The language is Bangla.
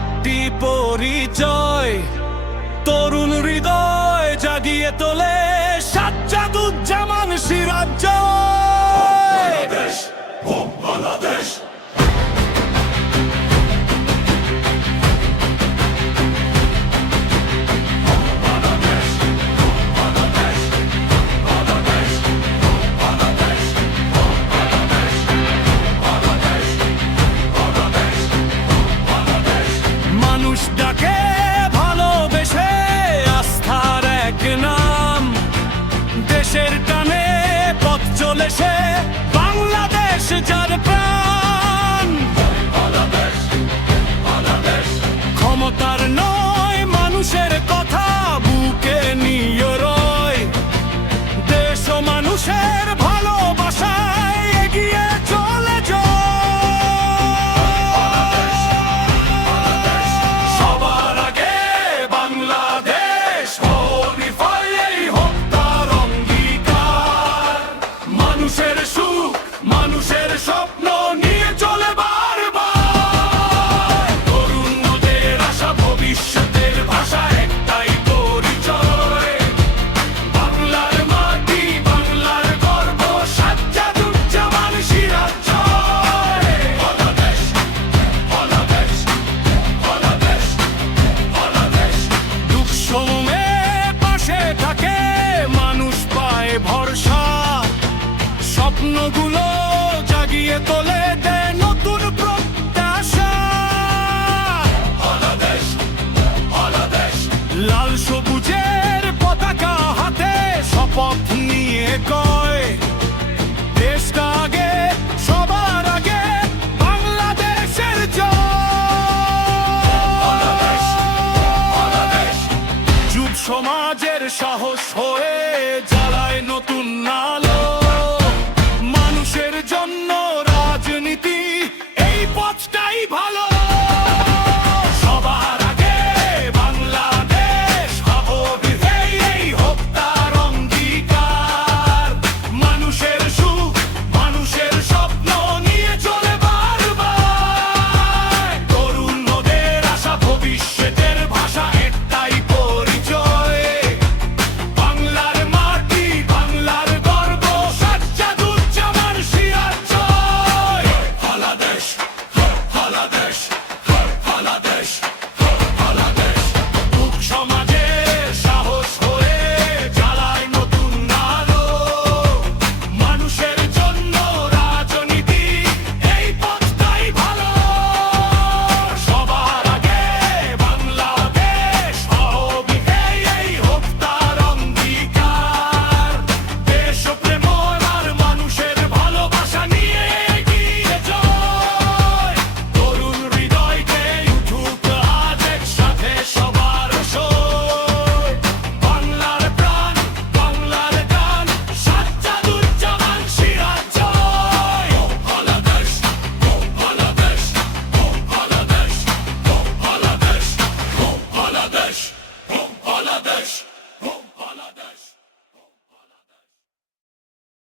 একটি পরিচয়, তরুণ হৃদয় জাগিয়ে তোলে সাজ্জাদুজ্জামান সিরাজ জয়। বাংলাদেশ, ও বাংলাদেশ। মানুষ ডাকে ভালোবেসে আস্থার এক নাম, দেশের টানে পথ চলেছে বাংলাদেশ যার প্রাণ। ক্ষমতার নয় মানুষের কথা বুকে নিয়ে রয়, দেশ ও মানুষের ভালোবাসায় এগিয়ে চলে যায়। সবার আগে বাংলাদেশ, হরিফাই এই হোক তার অঙ্গীকার। মানুষের সুখ, মানুষের স্বপ্ন নিয়ে চলে বারবার। তরুণদের আশা, ভবিষ্যতের ভাষা, একটাই পরিচয়। বাংলার মাটি, বাংলার গর্ব, সাজ্জাদুজ্জামান সিরাজ জয়। বাংলাদেশ, বাংলাদেশ, বাংলাদেশ, বাংলাদেশ। দুঃখ সময়ে পাশে থাকে মানুষ, পায় ভরসা। স্বপ্নগুলো জাগিয়ে তোলে, দেয় নতুন প্রত্যাশা। বাংলাদেশ, বাংলাদেশ। লাল সবুজের পতাকা হাতে শপথ নিয়ে